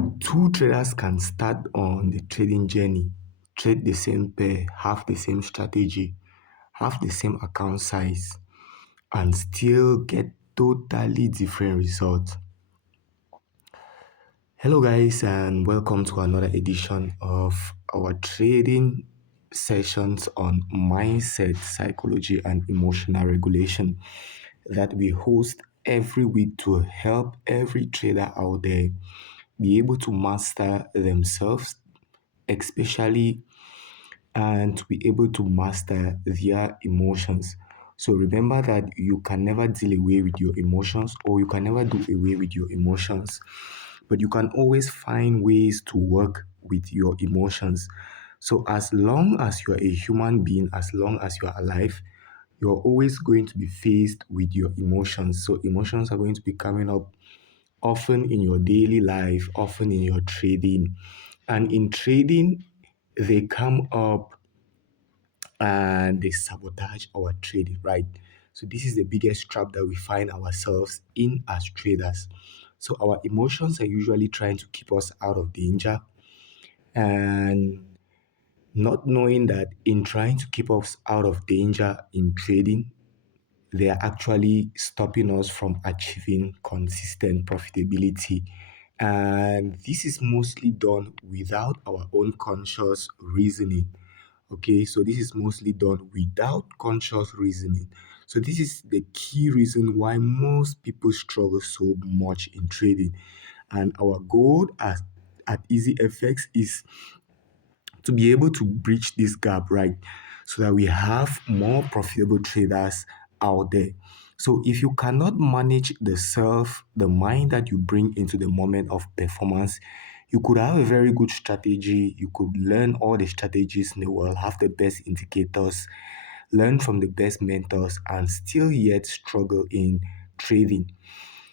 Two traders can start on the trading journey, trade the same pair, have the same strategy, have the same account size, and still get totally different results. Hello, guys, and welcome to another edition of our trading sessions on mindset, psychology, and emotional regulation that we host every week to help every trader out there be able to master themselves, especially and to be able to master their emotions. So remember that you can never deal away with your emotions or you can never do away with your emotions, but you can always find ways to work with your emotions. So as long as you're a human being, as long as you're alive, you're always going to be faced with your emotions. So emotions are going to be coming up often in your daily life, often in your trading. And in trading, they come up and they sabotage our trading, right? So this is the biggest trap that we find ourselves in as traders. So our emotions are usually trying to keep us out of danger and not knowing that in trying to keep us out of danger in trading, they are actually stopping us from achieving consistent profitability. And this is mostly done without our own conscious reasoning. Okay, so this is mostly done without conscious reasoning. So this is the key reason why most people struggle so much in trading. And our goal at EasyFX is to be able to bridge this gap, right? So that we have more profitable traders out there. So if you cannot manage the self, the mind that you bring into the moment of performance, you could have a very good strategy. You could learn all the strategies in the world, have the best indicators, learn from the best mentors, and still yet struggle in trading.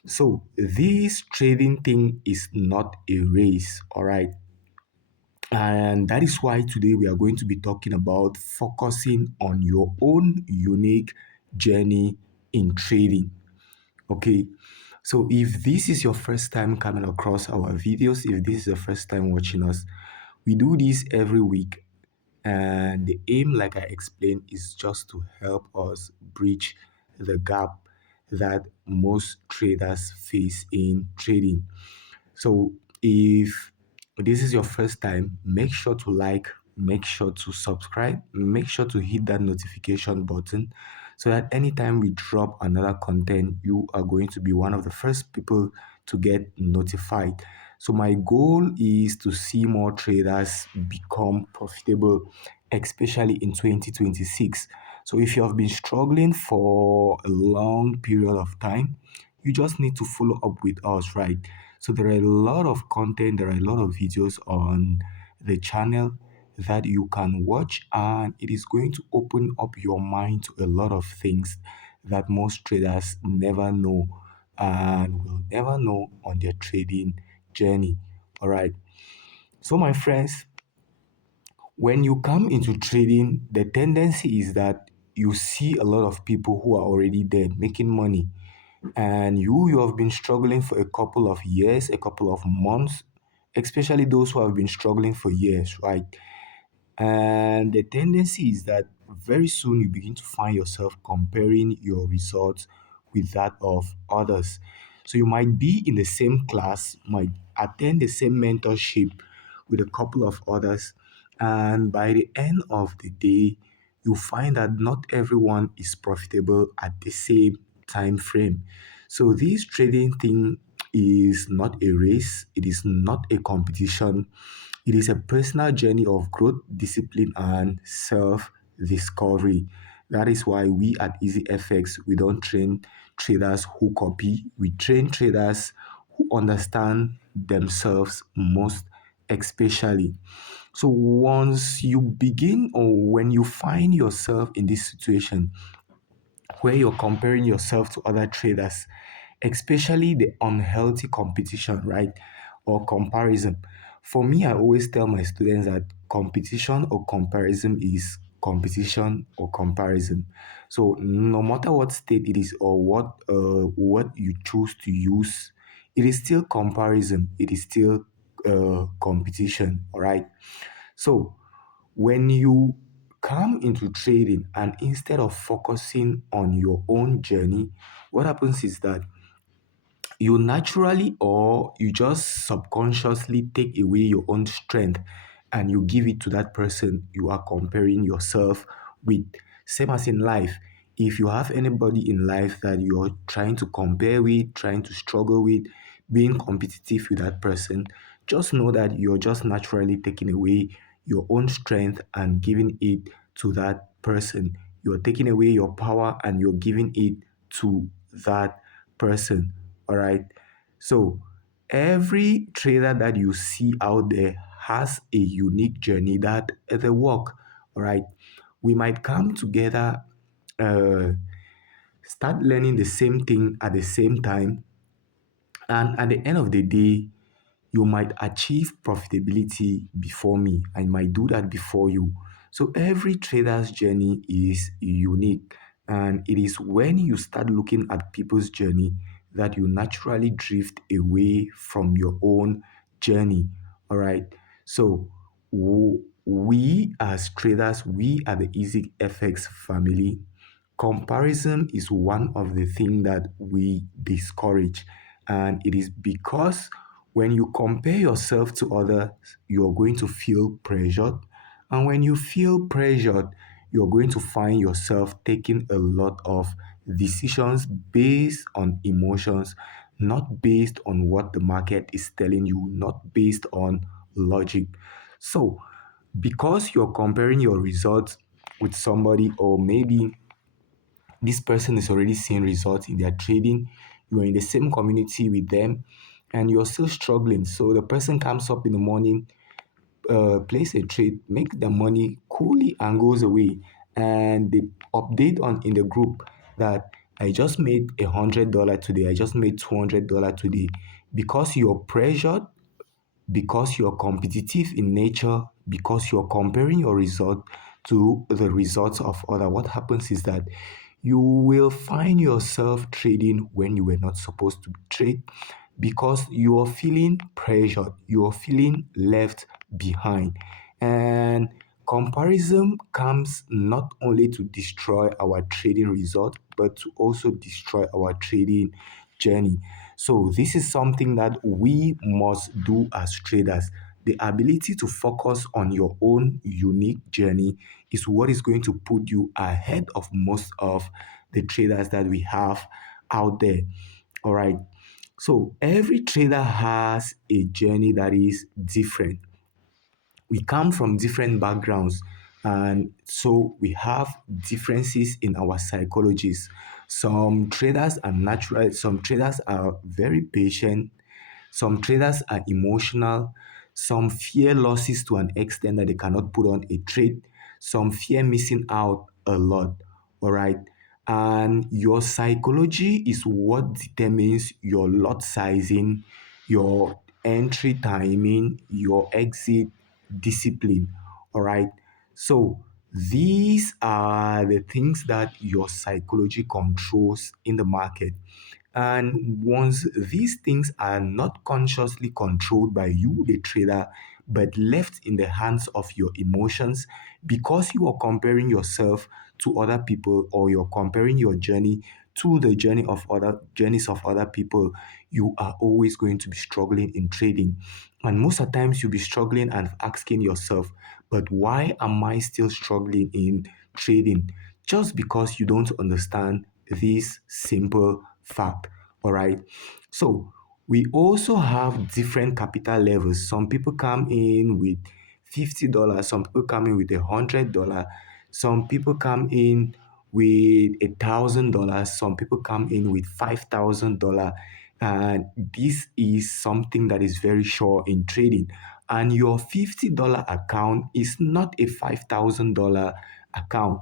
So this trading thing is not a race, all right? And that is why today we are going to be talking about focusing on your own unique journey in trading. Okay. So if this is your first time coming across our videos, if this is your first time watching us, we do this every week. And the aim, like I explained, is just to help us bridge the gap that most traders face in trading. So if this is your first time, make sure to like, make sure to subscribe, make sure to hit that notification button so that anytime we drop another content, you are going to be one of the first people to get notified. So my goal is to see more traders become profitable, especially in 2026. So if you have been struggling for a long period of time, you just need to follow up with us, right? So there are a lot of content, there are a lot of videos on the channel that you can watch, and it is going to open up your mind to a lot of things that most traders never know and will never know on their trading journey. All right. So my friends, when you come into trading, the tendency is that you see a lot of people who are already there making money, and you have been struggling for a couple of years, a couple of months, especially those who have been struggling for years, right? And the tendency is that very soon you begin to find yourself comparing your results with that of others. So you might be in the same class, might attend the same mentorship with a couple of others, and by the end of the day, you find that not everyone is profitable at the same time frame. So this trading thing is not a race, it is not a competition, it is a personal journey of growth, discipline, and self discovery. That is why we at EasyFX we don't train traders who copy. We train traders who understand themselves most especially. So once you begin or when you find yourself in this situation where you're comparing yourself to other traders, especially the unhealthy competition, right? Or comparison. For me, I always tell my students that competition or comparison is competition or comparison. So no matter what state it is or what you choose to use, it is still comparison. It is still competition. All right. So when you come into trading and instead of focusing on your own journey, what happens is that you naturally or you just subconsciously take away your own strength and you give it to that person you are comparing yourself with. Same as in life. If you have anybody in life that you're trying to compare with, trying to struggle with, being competitive with that person, just know that you're just naturally taking away your own strength and giving it to that person. You're taking away your power and you're giving it to that person. All right. So every trader that you see out there has a unique journey that they walk. All right. We might come together, uh, start learning the same thing at the same time, and at the end of the day, you might achieve profitability before me. I might do that before you. So every trader's journey is unique. And it is when you start looking at people's journey that you naturally drift away from your own journey. All right. So we as traders, we are the EasyFX family. Comparison is one of the things that we discourage. And it is because when you compare yourself to others, you're going to feel pressured. And when you feel pressured, you're going to find yourself taking a lot of decisions based on emotions, not based on what the market is telling you, not based on logic. So, because you're comparing your results with somebody, or maybe this person is already seeing results in their trading, you are in the same community with them, and you're still struggling. So the person comes up in the morning, place a trade, makes the money coolly and goes away. And they update on in the group that I just made $100 today, I just made $200 today. Because you're pressured, because you're competitive in nature, because you're comparing your result to the results of other, what happens is that you will find yourself trading when you were not supposed to trade, because you are feeling pressured, you are feeling left behind. And comparison comes not only to destroy our trading result, but to also destroy our trading journey. So this is something that we must do as traders. The ability to focus on your own unique journey is what is going to put you ahead of most of the traders that we have out there. All right. So every trader has a journey that is different. We come from different backgrounds, and so we have differences in our psychologies. Some traders are very patient, some traders are emotional, some fear losses to an extent that they cannot put on a trade, some fear missing out a lot. All right. And your psychology is what determines your lot sizing, your entry timing, your exit discipline. All right. So these are the things that your psychology controls in the market. And once these things are not consciously controlled by you, the trader, but left in the hands of your emotions, because you are comparing yourself to other people, or you're comparing your journey to the journeys of other people, you are always going to be struggling in trading. And most of the times you'll be struggling and asking yourself, but why am I still struggling in trading? Just because you don't understand this simple fact. All right. So we also have different capital levels. Some people come in with $50, some people come in with $100, some people come in with $1,000, some people come in with $5,000. And this is something that is very sure in trading. And your $50 account is not a $5,000 account.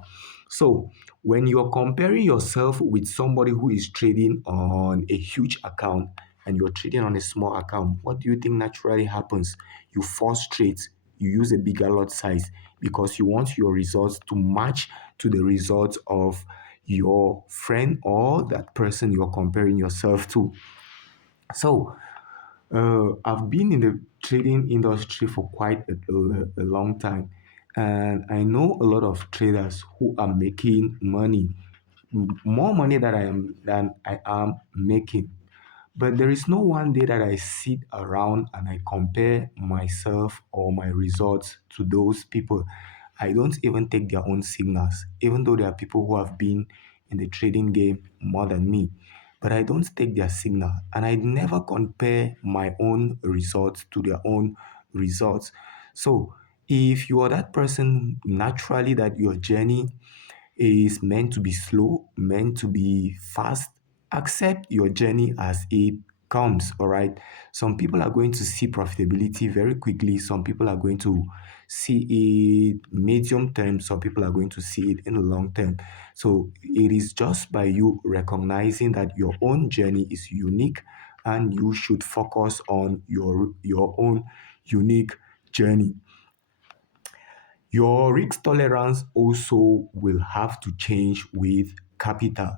So when you're comparing yourself with somebody who is trading on a huge account and you're trading on a small account, what do you think naturally happens? You frustrate, you use a bigger lot size because you want your results to match to the results of your friend or that person you're comparing yourself to. So I've been in the trading industry for quite a long time, and I know a lot of traders who are making money, more money than I am making. But there is no one day that I sit around and I compare myself or my results to those people. I don't even take their own signals, even though there are people who have been in the trading game more than me. But I don't take their signal, and I never compare my own results to their own results. So if you are that person naturally that your journey is meant to be slow, meant to be fast, accept your journey as it comes, all right? Some people are going to see profitability very quickly. Some people are going to see it medium term. Some people are going to see it in the long term. So it is just by you recognizing that your own journey is unique and you should focus on your own unique journey. Your risk tolerance also will have to change with capital.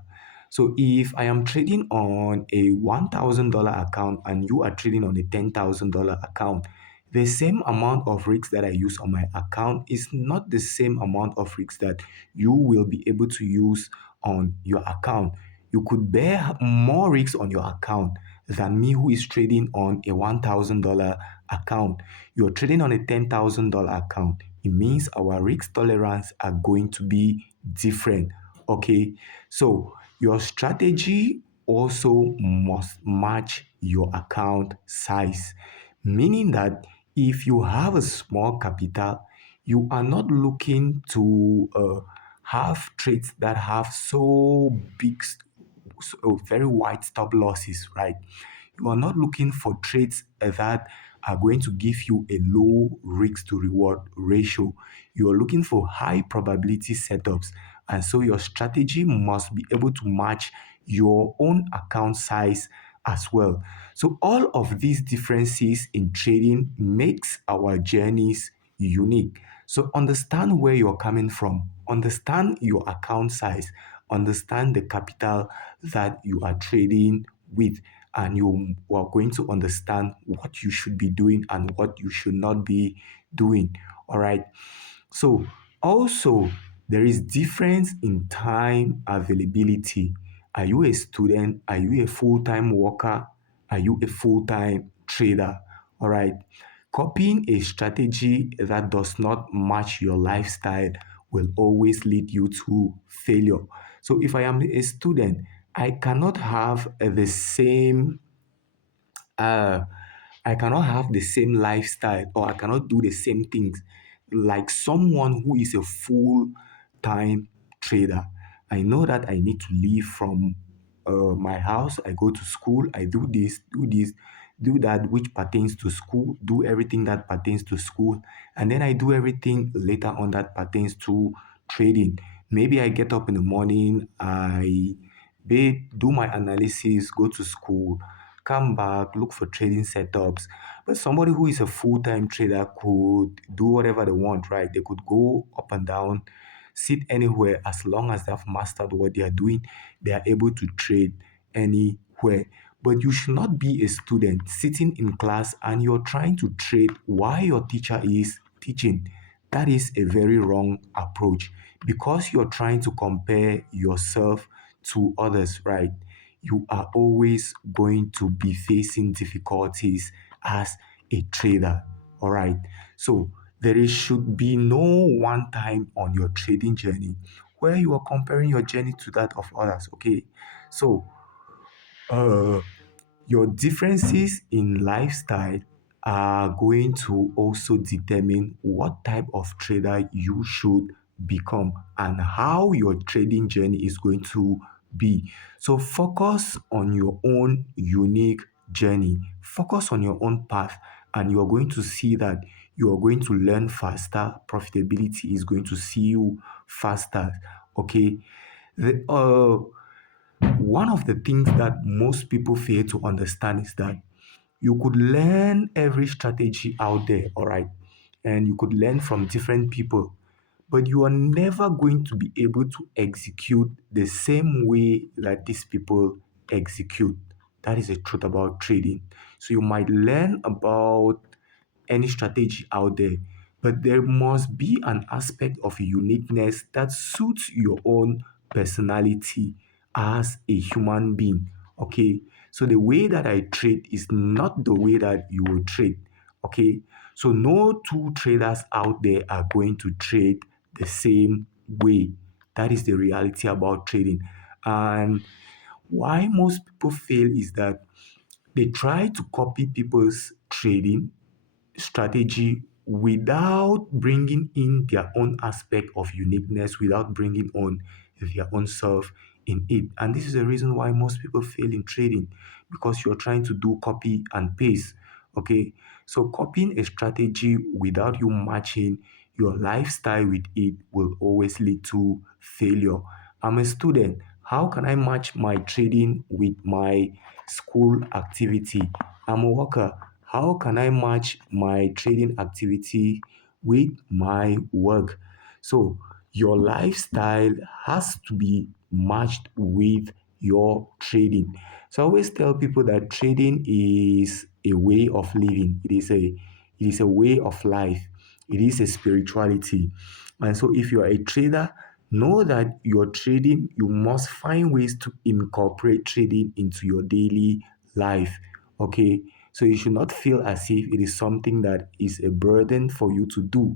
So if I am trading on a $1,000 account and you are trading on a $10,000 account, the same amount of risk that I use on my account is not the same amount of risk that you will be able to use on your account. You could bear more risk on your account than me who is trading on a $1,000 account. You're trading on a $10,000 account. It means our risk tolerance are going to be different. Okay, so your strategy also must match your account size, meaning that if you have a small capital, you are not looking to have trades that have so big, so very wide stop losses, right? You are not looking for trades that are going to give you a low risk to reward ratio. You are looking for high probability setups. And so your strategy must be able to match your own account size as well. So all of these differences in trading makes our journeys unique. So understand where you're coming from, understand your account size, understand the capital that you are trading with, and you are going to understand what you should be doing and what you should not be doing. All right. So also there is difference in time availability. Are you a student? Are you a full-time worker? Are you a full-time trader? All right. Copying a strategy that does not match your lifestyle will always lead you to failure. So if I am a student, I cannot have the same uh, I cannot have the same lifestyle, or I cannot do the same things like someone who is a full time trader. I know that I need to leave from my house. I go to school. I do this, do that, which pertains to school, do everything that pertains to school. And then I do everything later on that pertains to trading. Maybe I get up in the morning, do my analysis, go to school, come back, look for trading setups. But somebody who is a full-time trader could do whatever they want, right? They could go up and down, sit anywhere. As long as they've mastered what they are doing, they are able to trade anywhere. But you should not be a student sitting in class and you're trying to trade while your teacher is teaching. That is a very wrong approach, because you're trying to compare yourself to others, right? You are always going to be facing difficulties as a trader. All right. So should be no one time on your trading journey where you are comparing your journey to that of others. Okay. So uh your differences in lifestyle are going to also determine what type of trader you should become and how your trading journey is going to be. So focus on your own unique journey, focus on your own path, and you are going to see that you are going to learn faster. Profitability is going to see you faster. Okay. The, One of the things that most people fail to understand is that you could learn every strategy out there, all right, and you could learn from different people, but you are never going to be able to execute the same way that these people execute. That is the truth about trading. So you might learn about any strategy out there, but there must be an aspect of uniqueness that suits your own personality as a human being. Okay, so the way that I trade is not the way that you will trade. Okay, so no two traders out there are going to trade the same way. That is the reality about trading. And why most people fail is that they try to copy people's trading strategy without bringing in their own aspect of uniqueness, without bringing on their own self in it. And this is the reason why most people fail in trading, because you're trying to do copy and paste. Okay, so copying a strategy without you matching your lifestyle with it will always lead to failure. I'm a student. How can I match my trading with my school activity? I'm a worker. How can I match my trading activity with my work? So your lifestyle has to be matched with your trading. So I always tell people that trading is a way of living. It is a way of life. It is a spirituality. And so if you are a trader, know that your trading, you must find ways to incorporate trading into your daily life. Okay, so you should not feel as if it is something that is a burden for you to do.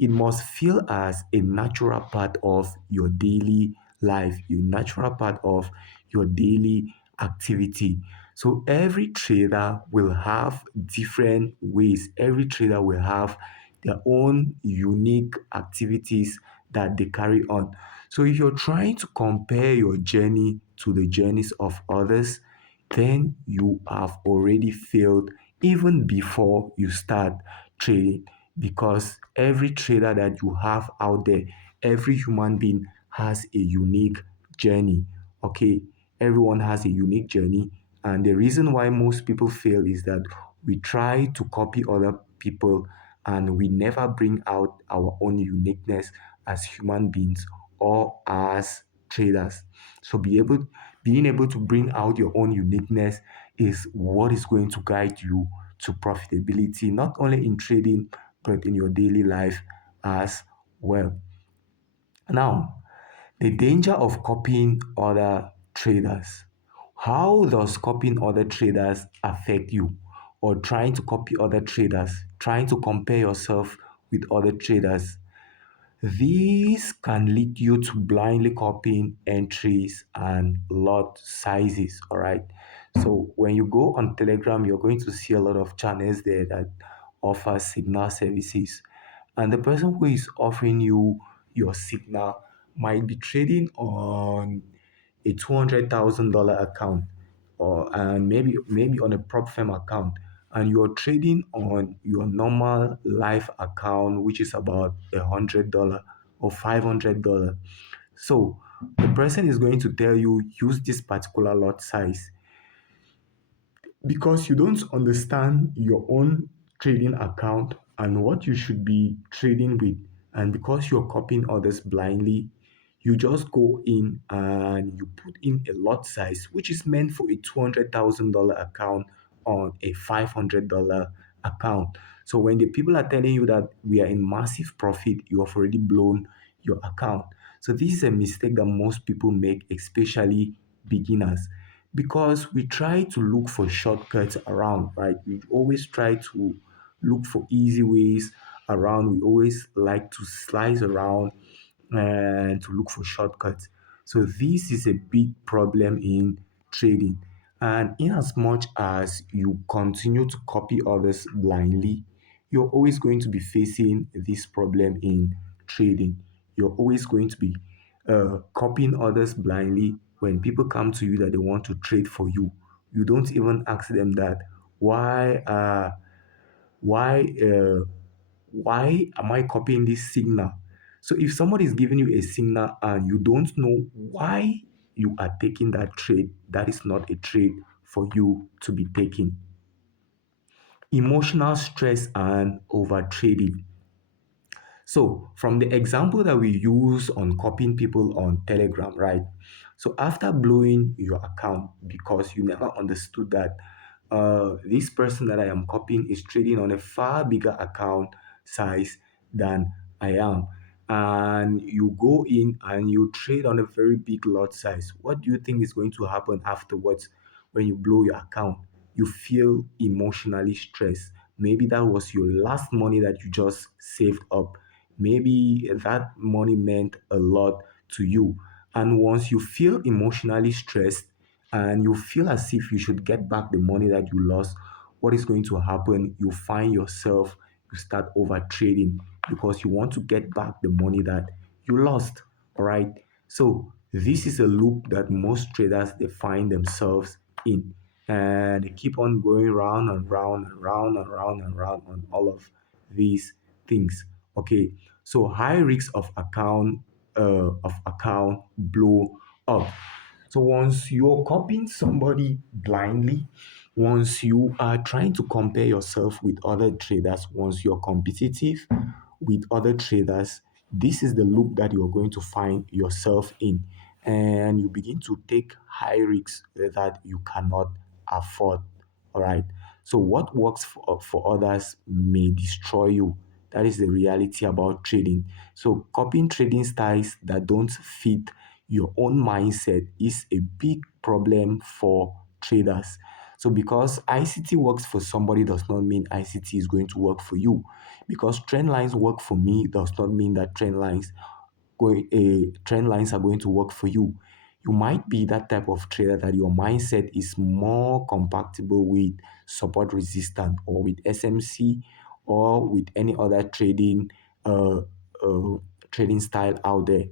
It must feel as a natural part of your daily life, your natural part of your daily activity. So every trader will have different ways. Every trader will have their own unique activities that they carry on. So if you're trying to compare your journey to the journeys of others, then you have already failed even before you start trading, because every trader that you have out there, every human being has a unique journey. Okay, everyone has a unique journey, and the reason why most people fail is that we try to copy other people and we never bring out our own uniqueness as human beings or as traders. So being able to bring out your own uniqueness is what is going to guide you to profitability, not only in trading, but in your daily life as well. Now, the danger of copying other traders. How does copying other traders affect you? Or trying to copy other traders, trying to compare yourself with other traders? These can lead you to blindly copying entries and lot sizes. All right. So when you go on Telegram, you're going to see a lot of channels there that offer signal services. And the person who is offering you your signal might be trading on a $200,000 account, or and maybe on a prop firm account, and you're trading on your normal life account, which is about $100 or $500. So the person is going to tell you use this particular lot size, because you don't understand your own trading account and what you should be trading with, and because you're copying others blindly, you just go in and you put in a lot size which is meant for a $200,000 account on a $500 account. So when the people are telling you that we are in massive profit, you have already blown your account. So this is a mistake that most people make, especially beginners, because we try to look for shortcuts around, right? We always try to look for easy ways around. We always like to slice around and to look for shortcuts. So this is a big problem in trading. And in as much as you continue to copy others blindly, you're always going to be facing this problem in trading. You're always going to be copying others blindly. When people come to you that they want to trade for you, you don't even ask them that why why uh, why am I copying this signal? So if somebody is giving you a signal and you don't know why you are taking that trade, that is not a trade for you to be taking. Emotional stress and over trading. So, from the example that we use on copying people on Telegram, right? So, after blowing your account because you never understood that this person that I am copying is trading on a far bigger account size than I am. And you go in and you trade on a very big lot size. What do you think is going to happen afterwards when you blow your account? You feel emotionally stressed. Maybe that was your last money that you just saved up. Maybe that money meant a lot to you. And once you feel emotionally stressed, and you feel as if you should get back the money that you lost, what is going to happen? You find yourself, you start over trading because you want to get back the money that you lost. All right. So this is a loop that most traders they find themselves in. And they keep on going round and round and round and round and round on all of these things. Okay. So high risks of account blow up. So once you're copying somebody blindly, once you are trying to compare yourself with other traders, once you're competitive with other traders, this is the loop that you're going to find yourself in. And you begin to take high risks that you cannot afford. All right. So what works for others may destroy you. That is the reality about trading. So copying trading styles that don't fit your own mindset is a big problem for traders. So because ICT works for somebody does not mean ICT is going to work for you. Because trend lines work for me does not mean that trend lines are going to work for you. You might be that type of trader that your mindset is more compatible with support resistant or with SMC or with any other uh, uh, trading style out there.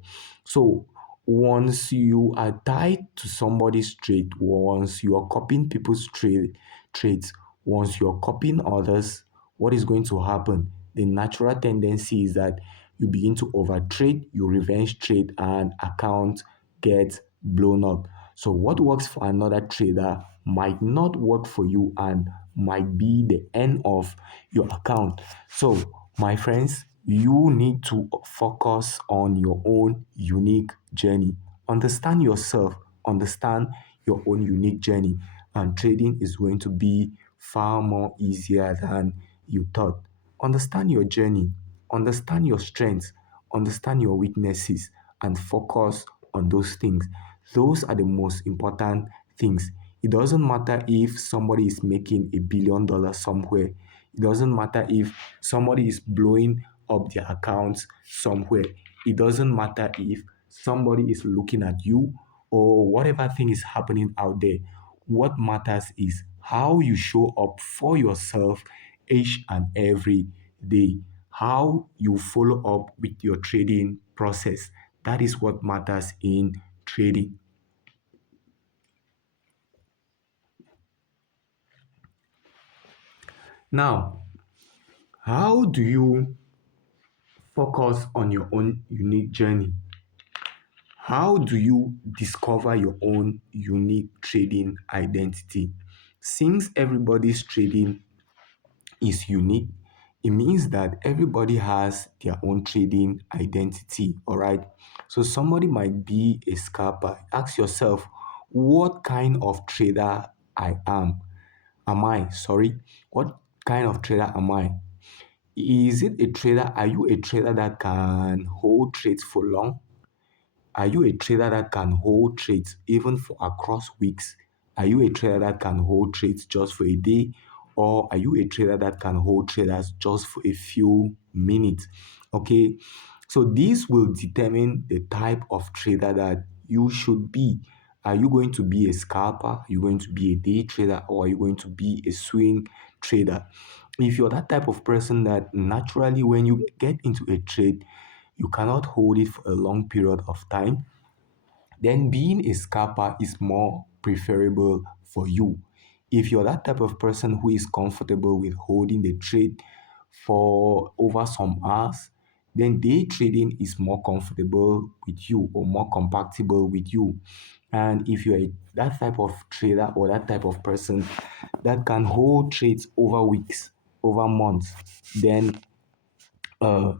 So once you are tied to somebody's trade, once you are copying people's trades, once you are copying others, what is going to happen? The natural tendency is that you begin to overtrade, you revenge trade, and account gets blown up. So what works for another trader might not work for you and might be the end of your account. So my friends, you need to focus on your own unique journey. Understand yourself, understand your own unique journey, and trading is going to be far more easier than you thought. Understand your journey, understand your strengths, understand your weaknesses, and focus on those things. Those are the most important things. It doesn't matter if somebody is making $1 billion somewhere. It doesn't matter if somebody is blowing up their accounts somewhere. It doesn't matter if somebody is looking at you or whatever thing is happening out there. What matters is how you show up for yourself each and every day, how you follow up with your trading process. That is what matters in trading. Now, how do you focus on your own unique journey? How do you discover your own unique trading identity? Since everybody's trading is unique, it means that everybody has their own trading identity, all right? So somebody might be a scalper. Ask yourself, what kind of trader I am? Am I? Sorry, what kind of trader am I? Is it a trader? Are you a trader that can hold trades for long? Are you a trader that can hold trades even for across weeks? Are you a trader that can hold trades just for a day? Or are you a trader that can hold traders just for a few minutes? Okay, so this will determine the type of trader that you should be. Are you going to be a scalper? Are you going to be a day trader? Or are you going to be a swing trader? If you're that type of person that naturally, when you get into a trade, you cannot hold it for a long period of time, then being a scalper is more preferable for you. If you're that type of person who is comfortable with holding the trade for over some hours, then day trading is more comfortable with you or more compatible with you. And if you're that type of trader or that type of person that can hold trades over weeks, over months, then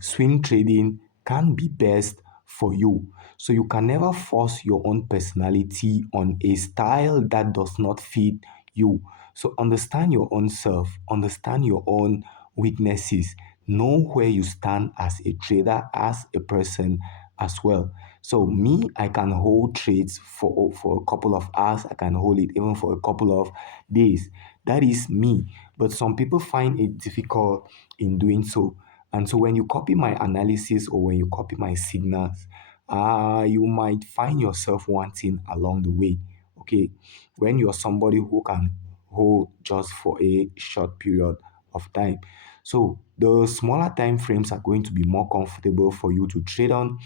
swing trading can be best for you. So you can never force your own personality on a style that does not fit you. So understand your own self, understand your own weaknesses, know where you stand as a trader, as a person as well. So me, I can hold trades for a couple of hours. I can hold it even for a couple of days. That is me. But some people find it difficult in doing so. And so when you copy my analysis or when you copy my signals, you might find yourself wanting along the way. Okay, when you're somebody who can hold just for a short period of time. So the smaller time frames are going to be more comfortable for you to trade on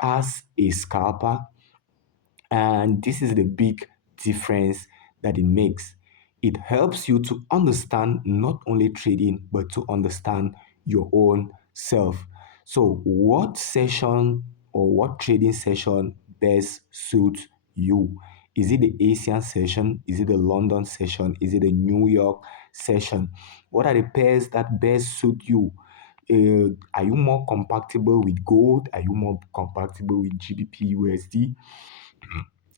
as a scalper, and this is the big difference that it makes. It helps you to understand not only trading, but to understand your own self. So, what session or what trading session best suits you? Is it the Asian session? Is it the London session? Is it the New York session? What are the pairs that best suit you? Are you more compatible with gold? Are you more compatible with GBP USD?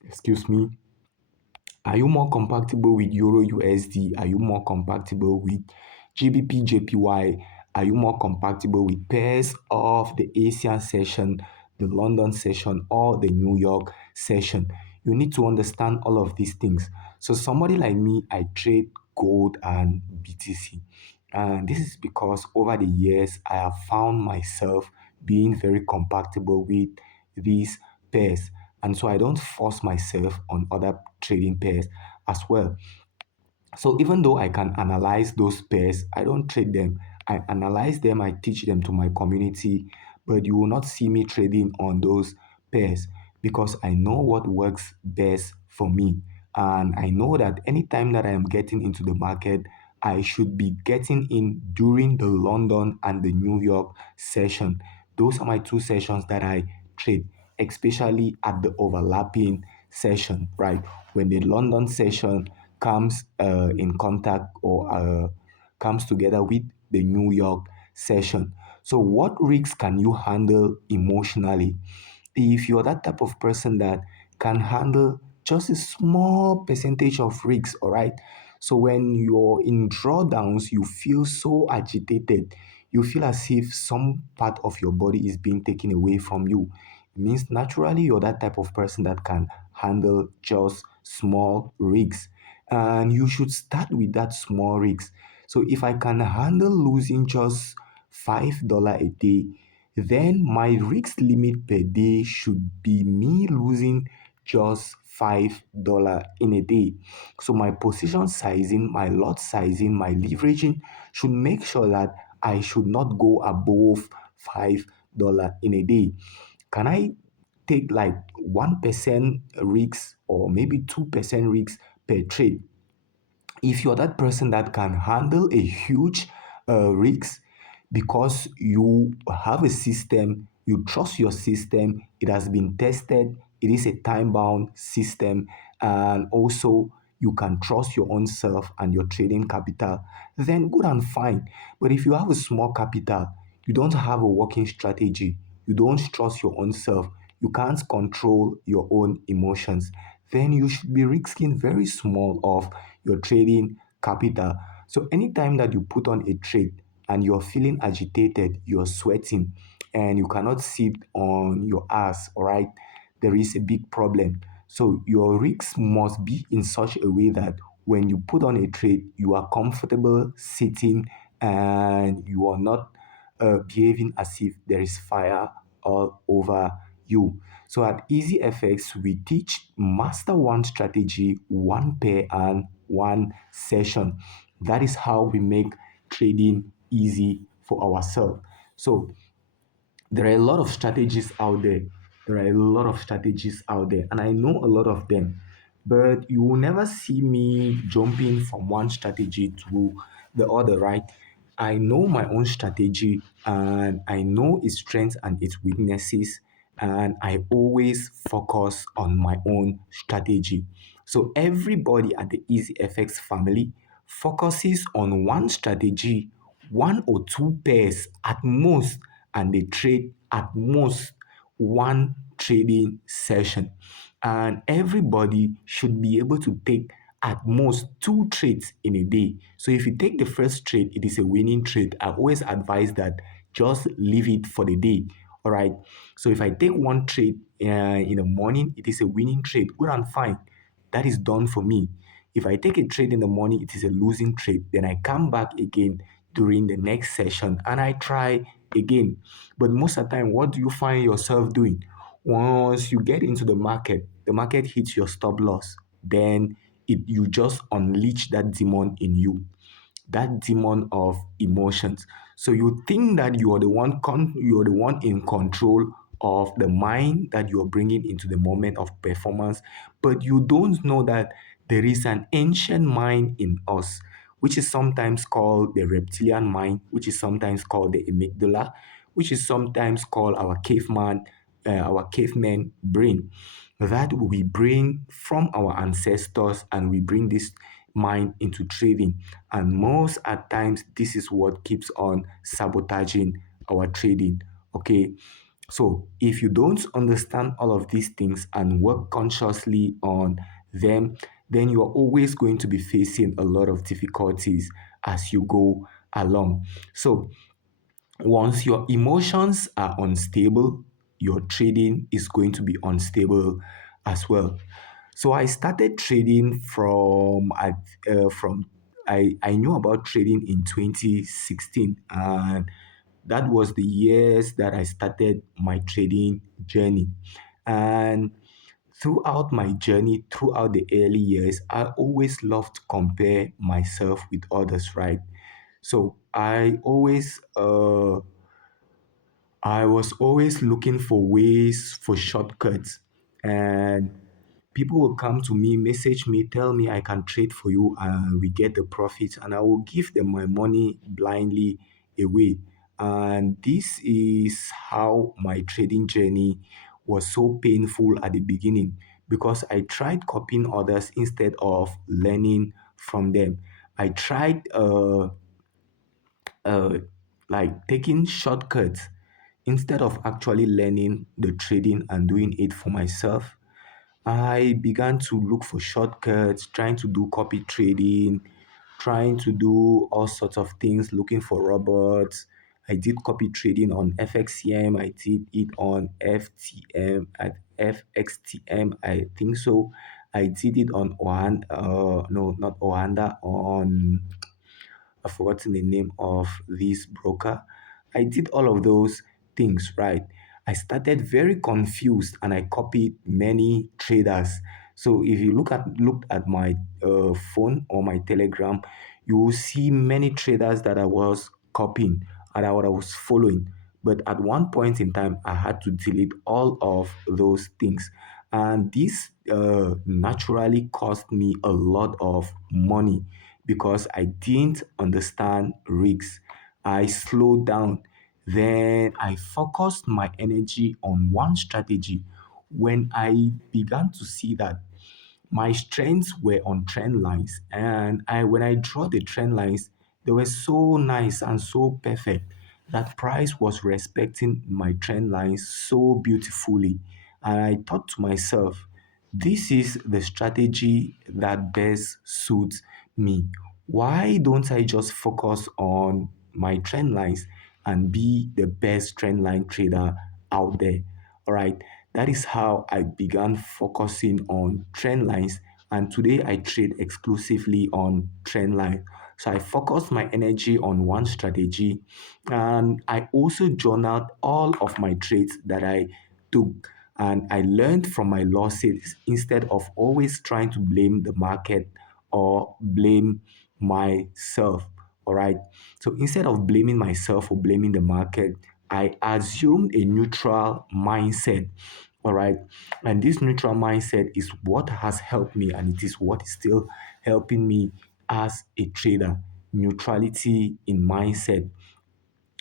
Excuse me. Are you more compatible with Euro USD? Are you more compatible with GBP JPY? Are you more compatible with pairs of the Asian session, the London session, or the New York session? You need to understand all of these things. So, somebody like me, I trade gold and BTC. And this is because over the years, I have found myself being very compatible with these pairs. And so I don't force myself on other trading pairs as well. So even though I can analyze those pairs, I don't trade them. I analyze them, I teach them to my community, but you will not see me trading on those pairs because I know what works best for me. And I know that anytime that I am getting into the market, I should be getting in during the London and the New York session. Those are my two sessions that I trade, especially at the overlapping session, right? When the London session comes in contact or comes together with the New York session. So, what risks can you handle emotionally? If you're that type of person that can handle just a small percentage of risks, all right? So, when you're in drawdowns, you feel so agitated. You feel as if some part of your body is being taken away from you. It means naturally you're that type of person that can handle just small risks. And you should start with that small risk. So if I can handle losing just $5 a day, then my risk limit per day should be me losing just $5 in a day. So my position sizing, my lot sizing, my leveraging should make sure that I should not go above $5 in a day. Can I take like 1% risks or maybe 2% risks per trade? If you're that person that can handle a huge risk because you have a system, you trust your system, it has been tested, it is a time bound system, and also you can trust your own self and your trading capital, then good and fine. But if you have a small capital, you don't have a working strategy, you don't trust your own self, you can't control your own emotions, then you should be risking very small of your trading capital. So anytime that you put on a trade and you're feeling agitated, you're sweating, and you cannot sit on your ass, all right, there is a big problem. So your risks must be in such a way that when you put on a trade, you are comfortable sitting and you are not behaving as if there is fire all over you. So at EasyFX, we teach master one strategy, one pair, and one session. That is how we make trading easy for ourselves. So there are a lot of strategies out there. There are a lot of strategies out there, and I know a lot of them. But you will never see me jumping from one strategy to the other, right? I know my own strategy and I know its strengths and its weaknesses, and I always focus on my own strategy. So everybody at the EasyFX family focuses on one strategy, one or two pairs at most, and they trade at most one trading session. And everybody should be able to take at most two trades in a day. So if you take the first trade, it is a winning trade. I always advise that just leave it for the day. All right. So if I take one trade in the morning, it is a winning trade. Good and fine. That is done for me. If I take a trade in the morning, it is a losing trade. Then I come back again during the next session and I try again. But most of the time, what do you find yourself doing? Once you get into the market hits your stop loss, then you just unleash that demon in you, that demon of emotions. So you think that you are the one in control of the mind that you are bringing into the moment of performance, but you don't know that there is an ancient mind in us, which is sometimes called the reptilian mind, which is sometimes called the amygdala, which is sometimes called our caveman brain, that we bring from our ancestors, and we bring this mind into trading. And most at times, this is what keeps on sabotaging our trading. Okay. So if you don't understand all of these things and work consciously on them, then you're always going to be facing a lot of difficulties as you go along. So once your emotions are unstable, your trading is going to be unstable as well. So I started trading from I knew about trading in 2016, and that was the years that I started my trading journey. And throughout my journey, throughout the early years, I always loved to compare myself with others, right? So I was always looking for ways, for shortcuts, and people will come to me, message me, tell me I can trade for you, and we get the profits, and I will give them my money blindly away. And this is how my trading journey was so painful at the beginning, because I tried copying others instead of learning from them. I tried uh, like taking shortcuts instead of actually learning the trading and doing it for myself. I began to look for shortcuts, trying to do copy trading, trying to do all sorts of things, looking for robots. I did copy trading on FXCM, I did it on FTM, at FXTM, I think so. I did it on no, not Ohanda, on I've forgotten the name of this broker. I did all of those things, right? I started very confused and I copied many traders. So if you look at my phone or my Telegram, you will see many traders that I was copying and I was following. But at one point in time, I had to delete all of those things. And this naturally cost me a lot of money because I didn't understand risks. I slowed down. Then I focused my energy on one strategy. When I began to see that my strengths were on trend lines, and when I draw the trend lines, they were so nice and so perfect that price was respecting my trend lines so beautifully. And I thought to myself, this is the strategy that best suits me. Why don't I just focus on my trend lines and be the best trend line trader out there? All right. That is how I began focusing on trend lines. And today I trade exclusively on trend line. So I focused my energy on one strategy. And I also journaled all of my trades that I took. And I learned from my losses instead of always trying to blame the market or blame myself. All right. So instead of blaming myself or blaming the market, I assumed a neutral mindset. All right. And this neutral mindset is what has helped me, and it is what is still helping me as a trader. Neutrality in mindset.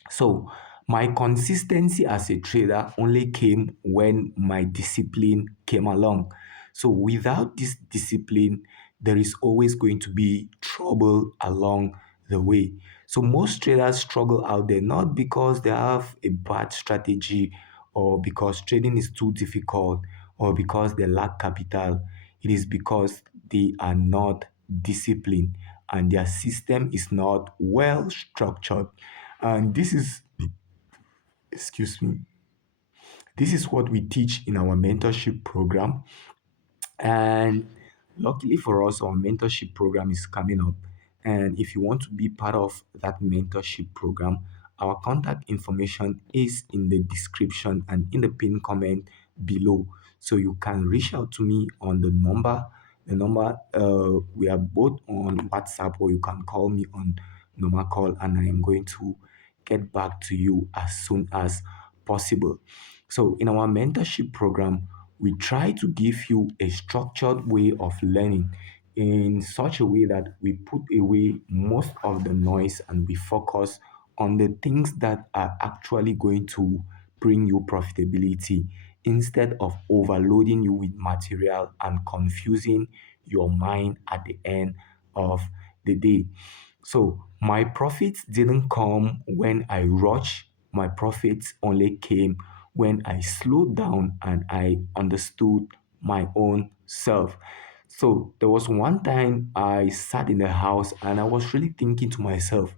So, my consistency as a trader only came when my discipline came along. So, without this discipline, there is always going to be trouble along the way. So, most traders struggle out there not because they have a bad strategy or because trading is too difficult or because they lack capital. It is because they are not disciplined and their system is not well structured. And excuse me, this is what we teach in our mentorship program. And luckily for us, our mentorship program is coming up. And if you want to be part of that mentorship program, our contact information is in the description and in the pinned comment below. So you can reach out to me on the number. We are both on WhatsApp, or you can call me on normal call, and I am going to get back to you as soon as possible. So in our mentorship program, we try to give you a structured way of learning in such a way that we put away most of the noise and we focus on the things that are actually going to bring you profitability instead of overloading you with material and confusing your mind at the end of the day. So my profits didn't come when I rushed. My profits only came when I slowed down and I understood my own self. So there was one time I sat in the house and I was really thinking to myself,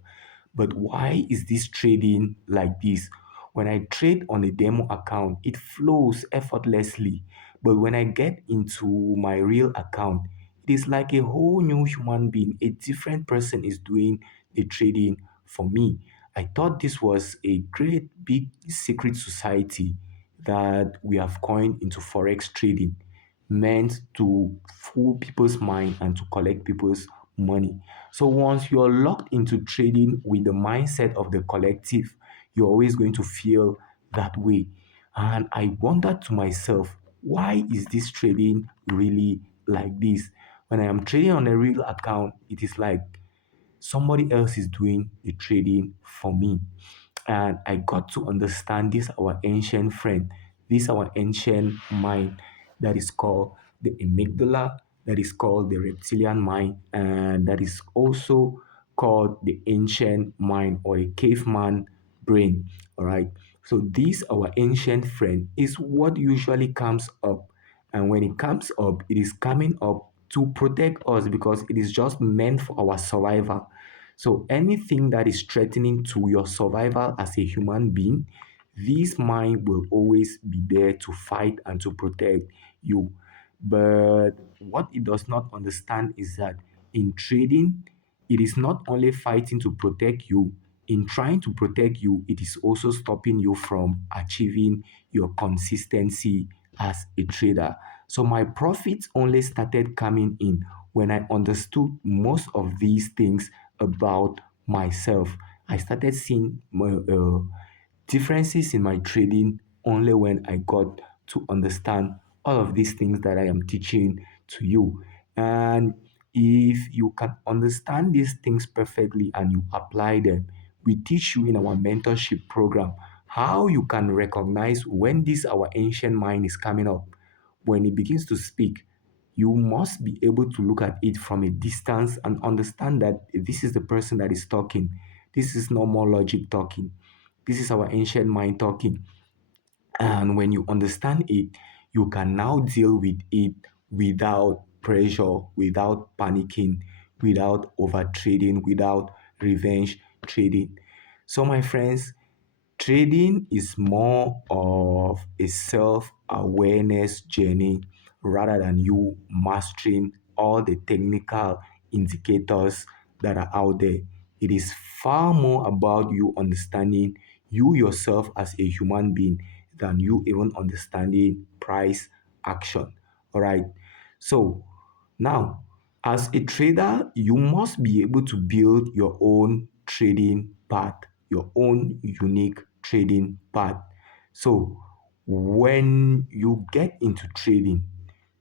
but why is this trading like this? When I trade on a demo account, it flows effortlessly. But when I get into my real account, it is like a whole new human being. A different person is doing the trading for me. I thought this was a great big secret society that we have coined into forex trading, meant to fool people's mind and to collect people's money. So once you're locked into trading with the mindset of the collective, you're always going to feel that way. And I wondered to myself, why is this trading really like this? When I am trading on a real account, it is like somebody else is doing the trading for me. And I got to understand this our ancient friend, this our ancient mind that is called the amygdala, that is called the reptilian mind, and that is also called the ancient mind or a caveman brain. All right. So this our ancient friend is what usually comes up. And when it comes up, it is coming up to protect us because it is just meant for our survival. So anything that is threatening to your survival as a human being, this mind will always be there to fight and to protect you. But what it does not understand is that in trading, it is not only fighting to protect you, in trying to protect you, it is also stopping you from achieving your consistency as a trader. So my profits only started coming in when I understood most of these things about myself. I started seeing differences in my trading only when I got to understand all of these things that I am teaching to you. And if you can understand these things perfectly and you apply them, we teach you in our mentorship program how you can recognize when this our ancient mind is coming up. When it begins to speak, you must be able to look at it from a distance and understand that this is the person that is talking. This is no more logic talking. This is our ancient mind talking. And when you understand it, you can now deal with it without pressure, without panicking, without over trading, without revenge trading. So, my friends, trading is more of a self awareness journey rather than you mastering all the technical indicators that are out there. It is far more about you understanding you yourself as a human being than you even understanding price action. All right. So now, as a trader, you must be able to build your own trading path, your own unique trading path. So, when you get into trading,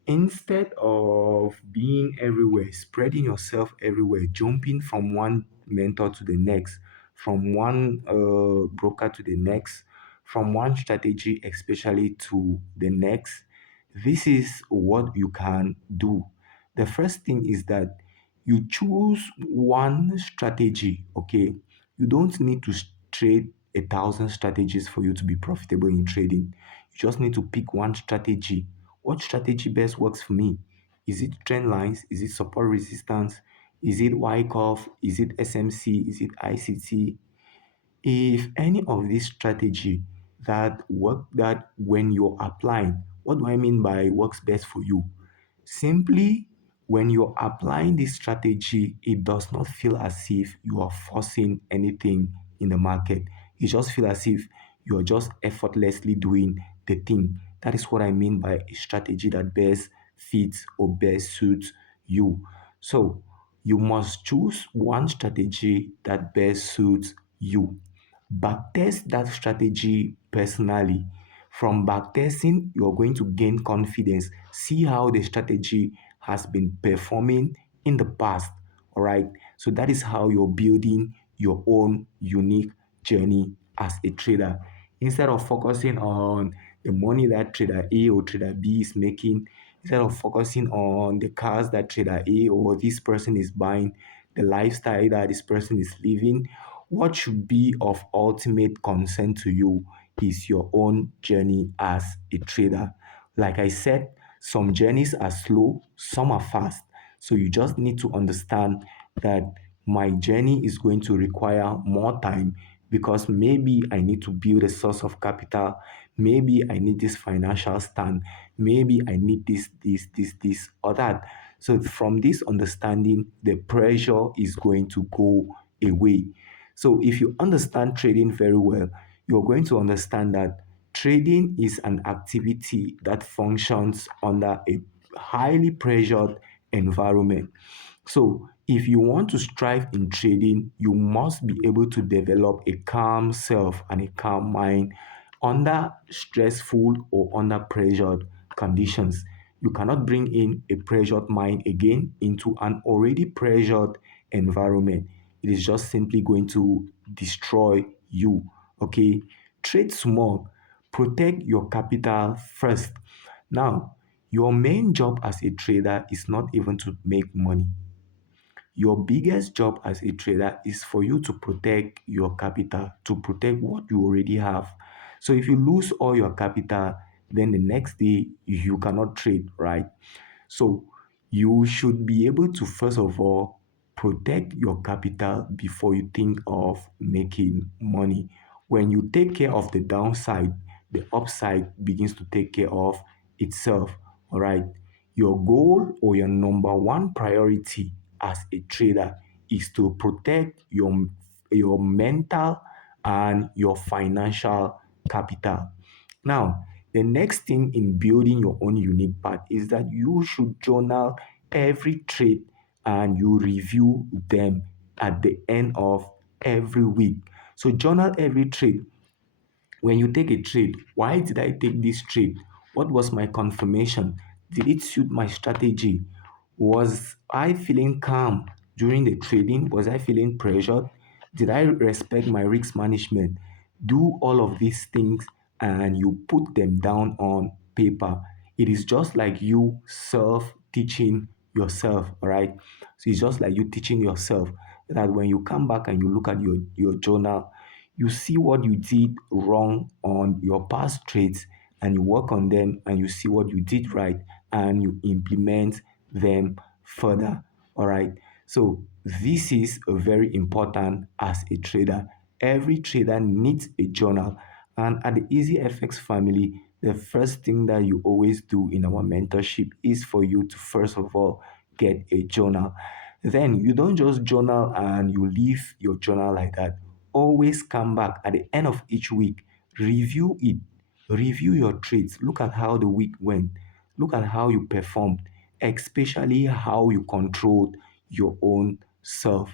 instead of being everywhere, spreading yourself everywhere, jumping from one mentor to the next, from one broker to the next, from one strategy, especially to the next, this is what you can do. The first thing is that you choose one strategy, okay? You don't need to trade 1,000 strategies for you to be profitable in trading. You just need to pick one strategy. What strategy best works for me? Is it trend lines? Is it support resistance? Is it Wyckoff? Is it SMC? Is it ICT? If any of this strategy that work that when you're applying, what do I mean by works best for you? Simply, when you're applying this strategy, it does not feel as if you are forcing anything in the market. It just feel as if you're just effortlessly doing the thing. That is what I mean by a strategy that best fits or best suits you. So you must choose one strategy that best suits you. Backtest that strategy personally. From backtesting, you're going to gain confidence. See how the strategy has been performing in the past. All right. So that is how you're building your own unique journey as a trader. Instead of focusing on the money that trader A or trader B is making, instead of focusing on the cars that trader A or this person is buying, the lifestyle that this person is living, what should be of ultimate concern to you is your own journey as a trader. Like I said, some journeys are slow, some are fast. So you just need to understand that my journey is going to require more time because maybe I need to build a source of capital. Maybe I need this financial stand. Maybe I need this, or that. So from this understanding, the pressure is going to go away. So if you understand trading very well, you're going to understand that trading is an activity that functions under a highly pressured environment. So if you want to strive in trading, you must be able to develop a calm self and a calm mind under stressful or under pressured conditions. You cannot bring in a pressured mind again into an already pressured environment. It is just simply going to destroy you. Okay, trade small, protect your capital first. Now, your main job as a trader is not even to make money. Your biggest job as a trader is for you to protect your capital, to protect what you already have. So if you lose all your capital, then the next day you cannot trade, right? So you should be able to, first of all, protect your capital before you think of making money. When you take care of the downside, the upside begins to take care of itself. All right. Your goal or your number one priority as a trader is to protect your mental and your financial capital. Now, the next thing in building your own unique path is that you should journal every trade and you review them at the end of every week. So, journal every trade. When you take a trade, why did I take this trade? What was my confirmation? Did it suit my strategy? Was I feeling calm during the trading? Was I feeling pressured? Did I respect my risk management? Do all of these things and you put them down on paper. It is just like you self teaching yourself, all right? So it's just like you teaching yourself that when you come back and you look at your journal, you see what you did wrong on your past trades and you work on them and you see what you did right and you implement them further. All right. So this is very important as a trader. Every trader needs a journal. And at the EasyFX family, the first thing that you always do in our mentorship is for you to first of all get a journal. Then you don't just journal and you leave your journal like that. Always come back at the end of each week, review it, review your trades, look at how the week went, look at how you performed, especially how you controlled your own self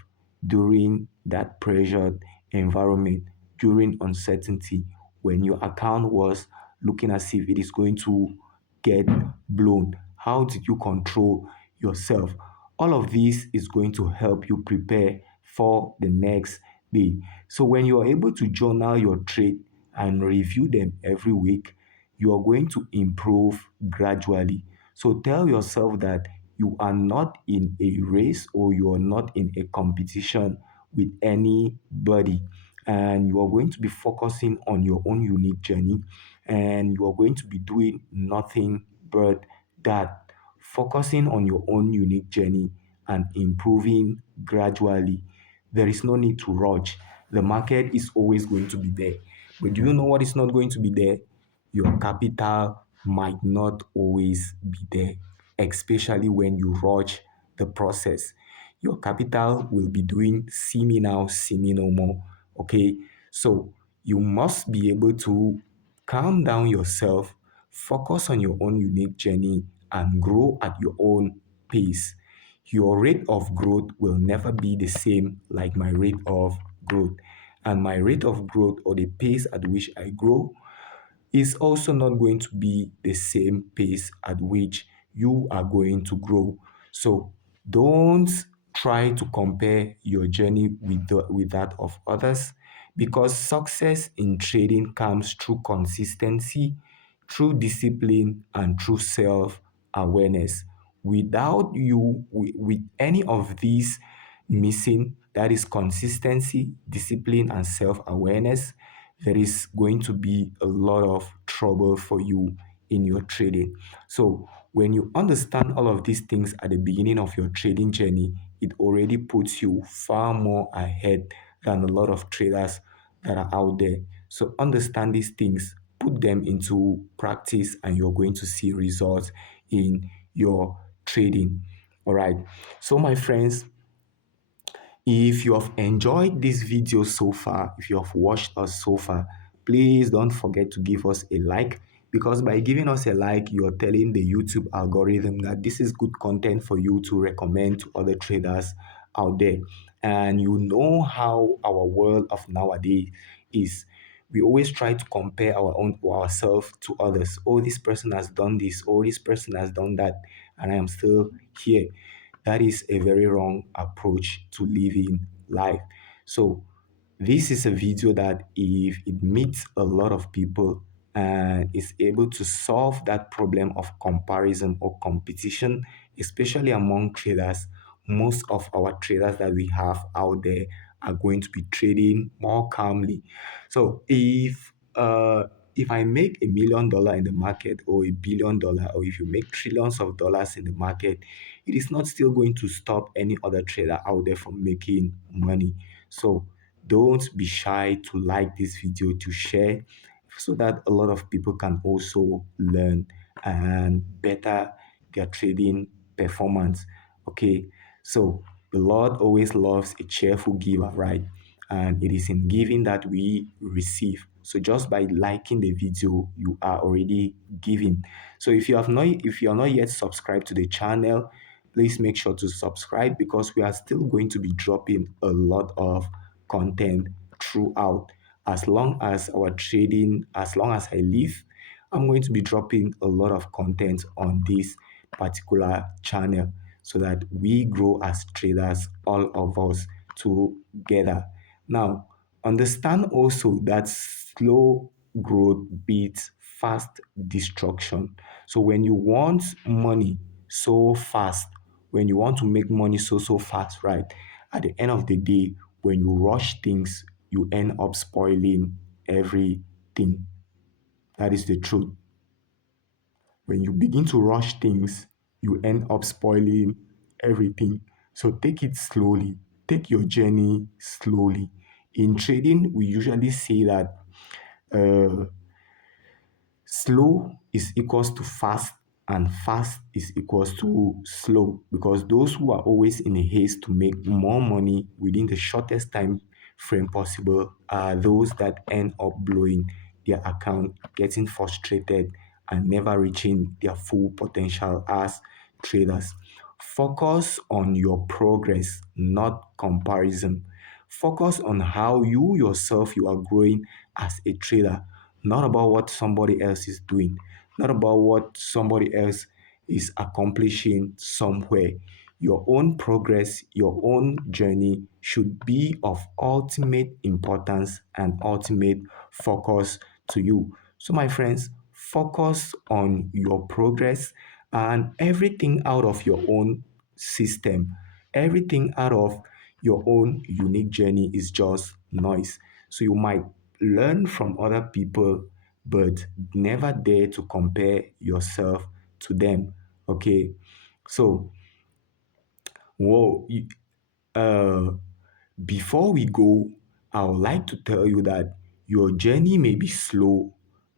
during that pressured environment, during uncertainty, when your account was looking as if it is going to get blown. How did you control yourself? All of this is going to help you prepare for the next day. So when you are able to journal your trade and review them every week, you are going to improve gradually. So tell yourself that you are not in a race or you are not in a competition with anybody, and you are going to be focusing on your own unique journey, and you are going to be doing nothing but that. focusing on your own unique journey and improving gradually. There is no need to rush. The market is always going to be there. But do you know what is not going to be there? Your capital might not always be there, especially when you rush the process. Your capital will be doing see me now, see me no more. Okay, so you must be able to calm down yourself, focus on your own unique journey, and grow at your own pace. Your rate of growth will never be the same like my rate of growth. And my rate of growth, or the pace at which I grow, is also not going to be the same pace at which you are going to grow. So don't try to compare your journey with that of others, because success in trading comes through consistency, through discipline, and through self awareness. Without with any of these missing, that is consistency, discipline, and self awareness, there is going to be a lot of trouble for you in your trading. So, when you understand all of these things at the beginning of your trading journey, it already puts you far more ahead than a lot of traders that are out there. So, understand these things, put them into practice, and you're going to see results in your trading. All right. So, my friends, if you have enjoyed this video so far, if you have watched us so far, please don't forget to give us a like, because by giving us a like, you're telling the YouTube algorithm that this is good content for you to recommend to other traders out there. And you know how our world of nowadays is. We always try to compare ourselves to others. Oh, this person has done this. Oh, this person has done that, and I am still here. That is a very wrong approach to living life. So this is a video that if it meets a lot of people and is able to solve that problem of comparison or competition, especially among traders, most of our traders that we have out there are going to be trading more calmly. So if I make $1 million in the market, or $1 billion, or if you make trillions of dollars in the market, it is not still going to stop any other trader out there from making money. So don't be shy to like this video, to share, so that a lot of people can also learn and better their trading performance. Okay, so the Lord always loves a cheerful giver, right? And it is in giving that we receive. So just by liking the video, you are already giving. So if you are not yet subscribed to the channel, please make sure to subscribe, because we are still going to be dropping a lot of content throughout. As long as I live, I'm going to be dropping a lot of content on this particular channel, so that we grow as traders, all of us together. Now, understand also that slow growth beats fast destruction. So when you want money so fast, when you want to make money so fast, right? At the end of the day, when you rush things, you end up spoiling everything. That is the truth. When you begin to rush things, you end up spoiling everything. So take it slowly. Take your journey slowly. In trading, we usually say that uh, slow is equals to fast, and fast is equals to slow, because those who are always in a haste to make more money within the shortest time frame possible are those that end up blowing their account, getting frustrated, and never reaching their full potential as traders. Focus on your progress, not comparison. Focus on how you yourself you are growing as a trader, not about what somebody else is doing, not about what somebody else is accomplishing somewhere. Your own progress, your own journey should be of ultimate importance and ultimate focus to you. So, my friends, focus on your progress, and everything out of your own system, everything out of your own unique journey is just noise. So, you might learn from other people, but never dare to compare yourself to them. Okay, so whoa, uh, before we go, I would like to tell you that your journey may be slow,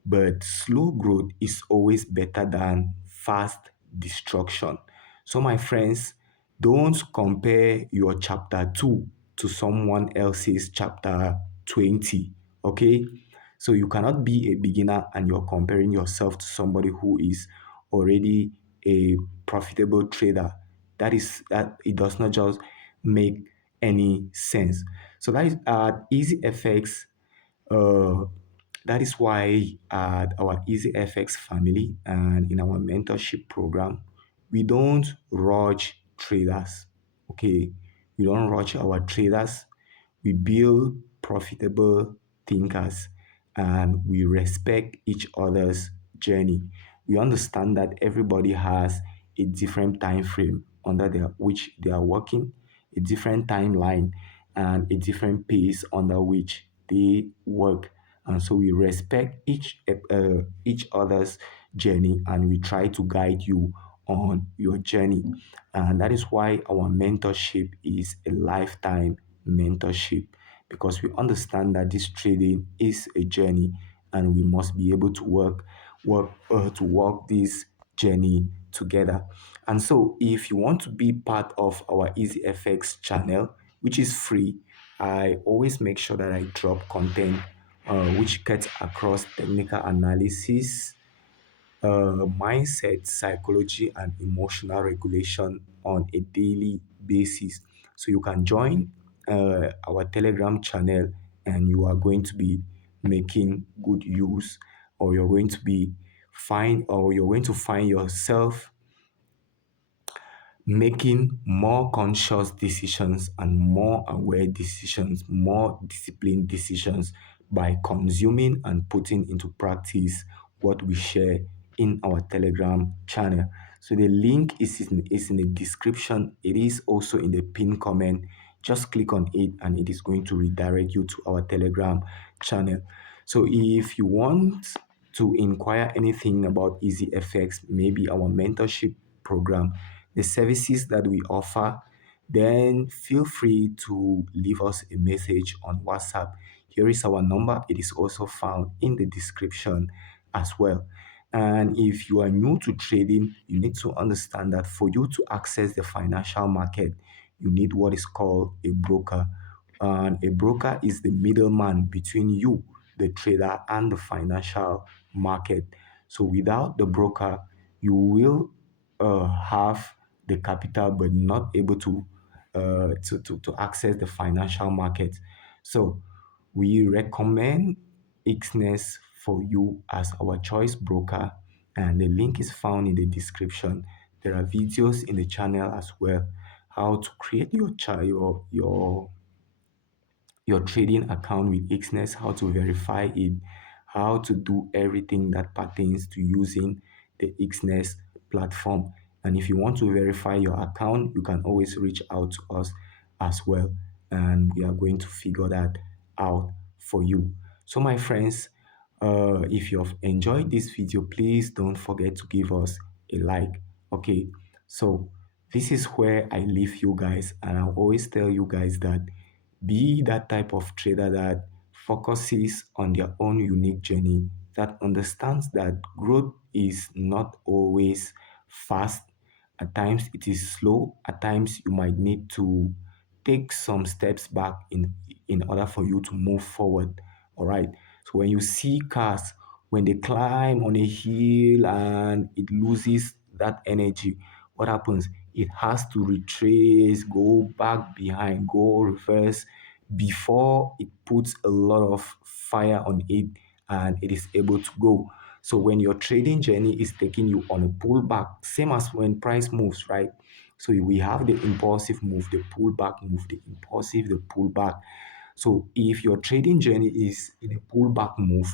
but slow growth is always better than fast destruction. So, my friends, don't compare your chapter 2 to someone else's chapter 20. Okay? So, you cannot be a beginner and you're comparing yourself to somebody who is already a profitable trader. That it does not just make any sense. So that is at EasyFX. Uh, that is why at our EasyFX family and in our mentorship program, we don't rush traders. Okay, we don't rush our traders. We build profitable thinkers and we respect each other's journey. We understand that everybody has a different time frame under their which they are working, a different timeline, and a different pace under which they work. And so we respect each other's journey and we try to guide you on your journey. And that is why our mentorship is a lifetime mentorship because we understand that this trading is a journey and we must be able to walk this journey together. And so if you want to be part of our EasyFX channel, which is free, I always make sure that I drop content which cuts across technical analysis, mindset, psychology, and emotional regulation on a daily basis. So you can join our Telegram channel and you are going to be making good use, or you're going to find yourself making more conscious decisions and more aware decisions, more disciplined decisions by consuming and putting into practice what we share in our Telegram channel. So the link is in the description. It is also in the pinned comment. Just click on it and it is going to redirect you to our Telegram channel. So if you want to inquire anything about EasyFX, maybe our mentorship program, the services that we offer, then feel free to leave us a message on WhatsApp. Here is our number. It is also found in the description as well. And if you are new to trading, you need to understand that for you to access the financial market, you need what is called a broker. And a broker is the middleman between you, the trader, and the financial market. So without the broker, you will have the capital but not able to access the financial market. So we recommend Ixness for you as our choice broker, and the link is found in the description. There are videos in the channel as well, how to create your trading account with Ixness, how to verify it, how to do everything that pertains to using the Ixness platform. And if you want to verify your account, you can always reach out to us as well. And we are going to figure that out for you. So, my friends, if you have enjoyed this video, please don't forget to give us a like. Okay, so this is where I leave you guys, and I'll always tell you guys that be that type of trader that focuses on their own unique journey, that understands that growth is not always fast. At times it is slow. At times you might need to take some steps back in order for you to move forward. All right. So when you see cars, when they climb on a hill and it loses that energy, what happens? It has to retrace, go back behind, go reverse before it puts a lot of fire on it and it is able to go. So when your trading journey is taking you on a pullback, same as when price moves, right? So we have the impulsive move, the pullback move, the impulsive, the pullback. So if your trading journey is in a pullback move,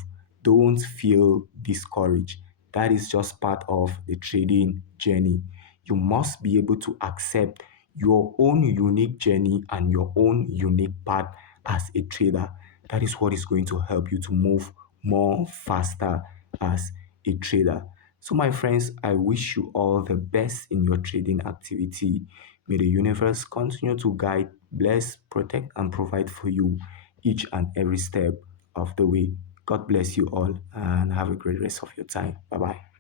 don't feel discouraged. That is just part of the trading journey. You must be able to accept your own unique journey and your own unique path as a trader. That is what is going to help you to move more faster as a trader. So, my friends, I wish you all the best in your trading activity. May the universe continue to guide, bless, protect, and provide for you each and every step of the way. God bless you all and have a great rest of your time. Bye bye.